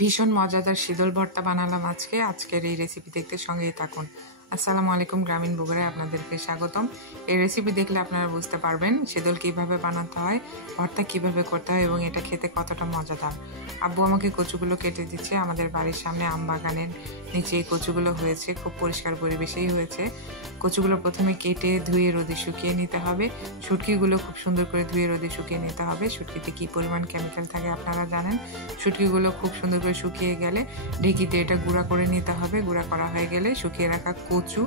ভীষণ মজাদার শীতল ভর্তা বানালাম আজকের এই রেসিপি দেখতে সঙ্গেই থাকুন। আসসালামু আলাইকুম, গ্রামীণ বগুড়ায় আপনাদেরকে স্বাগতম। এই রেসিপি দেখলে আপনারা বুঝতে পারবেন শীতল কিভাবে বানাতে হয়, ভর্তা কিভাবে করতে হয় এবং এটা খেতে কতটা মজাদার। আব্বু আমাকে কচুগুলো কেটে দিচ্ছে। আমাদের বাড়ির সামনে আম বাগানের নিচে এই কচুগুলো হয়েছে, খুব পরিষ্কার পরিবেশেই হয়েছে। কচুগুলো প্রথমে কেটে ধুয়ে রোদে শুকিয়ে নিতে হবে। শুটকিগুলো খুব সুন্দর করে ধুয়ে রোদে শুকিয়ে নিতে হবে। শুটকিতে কী পরিমাণ কেমিক্যাল থাকে আপনারা জানেন। শুটকিগুলো খুব সুন্দর করে শুকিয়ে গেলে ঢেঁকিতে এটা গুঁড়া করে নিতে হবে। গুঁড়া করা হয়ে গেলে শুকিয়ে রাখা কচু,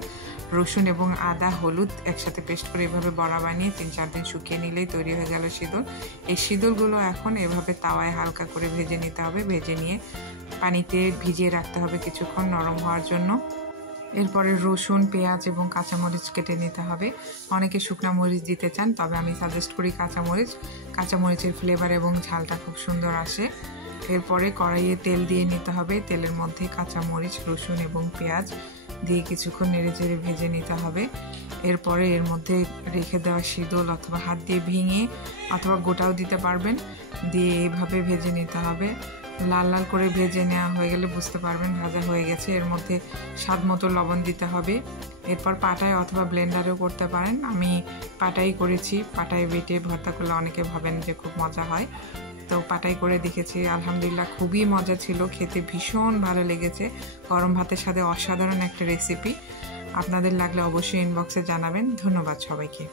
রসুন এবং আদা, হলুদ একসাথে পেস্ট করে এভাবে বড়া বানিয়ে 3-4 দিন শুকিয়ে নিলেই তৈরি হয়ে গেল শীতল। এই শীতলগুলো এখন এভাবে তাওয়ায় হালকা করে ভেজে নিতে হবে। ভেজে নিয়ে পানিতে ভিজিয়ে রাখতে হবে কিছুক্ষণ নরম হওয়ার জন্য। এরপরে রসুন, পেঁয়াজ এবং কাঁচামরিচ কেটে নিতে হবে। অনেকে শুকনা মরিচ দিতে চান, তবে আমি সাজেস্ট করি কাঁচামরিচের ফ্লেভার এবং ঝালটা খুব সুন্দর আসে। এরপরে কড়াইয়ে তেল দিয়ে নিতে হবে। তেলের মধ্যে কাঁচামরিচ, রসুন এবং পেঁয়াজ দিয়ে কিছুক্ষণ নেড়েচেড়ে ভেজে নিতে হবে। এরপরে এর মধ্যে রেখে দেওয়া শীতল অথবা হাত দিয়ে ভেঙে অথবা গোটাও দিতে পারবেন, দিয়ে এইভাবে ভেজে নিতে হবে। লাল লাল করে ভেজে নেওয়া হয়ে গেলে বুঝতে পারবেন ভাজা হয়ে গেছে। এর মধ্যে স্বাদ মতো লবণ দিতে হবে। এরপর পাটায় অথবা ব্লেন্ডারেও করতে পারেন। আমি পাটাই করেছি। পাটায় বেটে ভর্তা করলে অনেকে ভাবেন যে খুব মজা হয়, তো পাটাই করে দেখেছি। আলহামদুলিল্লাহ খুবই মজা ছিল, খেতে ভীষণ ভালো লেগেছে। গরম ভাতের সাথে অসাধারণ একটা রেসিপি। আপনাদের লাগলে অবশ্যই ইনবক্সে জানাবেন। ধন্যবাদ সবাইকে।